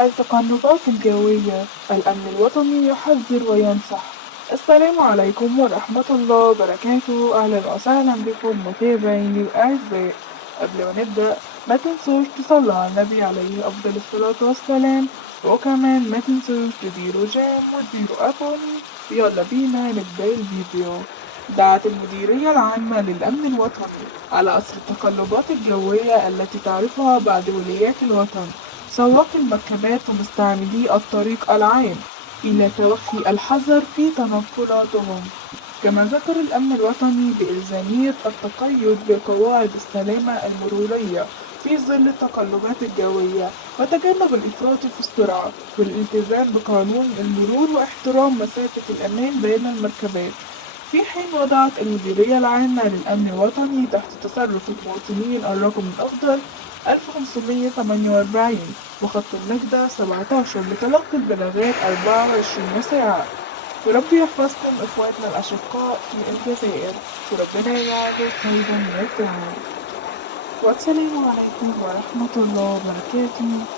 التقلبات الجوية. الأمن الوطني يحذر وينصح. السلام عليكم ورحمة الله وبركاته، أهلا وسهلا بكم متابعيني الأعزاء. قبل ما نبدأ ما تنسوش تصلوا على النبي عليه أفضل الصلاة والسلام، وكمان ما تنسوش تديروا جيم وتديروا أغاني. يلا بينا نبدأ الفيديو. دعت المديرية العامة للأمن الوطني على أثر التقلبات الجوية التي تعرفها بعض ولايات الوطن سواقي المركبات ومستعملي الطريق العام إلى توخي الحذر في تنقلاتهم. كما ذكر الأمن الوطني بإلزامية التقيد بقواعد السلامة المرورية في ظل التقلبات الجوية، وتجنب الإفراط في السرعة، والالتزام بقانون المرور واحترام مسافة الأمان بين المركبات. في حين وضعت المديرية العامة للأمن الوطني تحت تصرف المواطنين الرقم الأفضل 1548 وخط النجدة 17 لتلقي البلاغات 24 ساعة. وربي يحفظكم إخواتنا الأشقاء في الجزائر، وربنا يجعله صيدا واسعا. والسلام عليكم ورحمة الله وبركاته.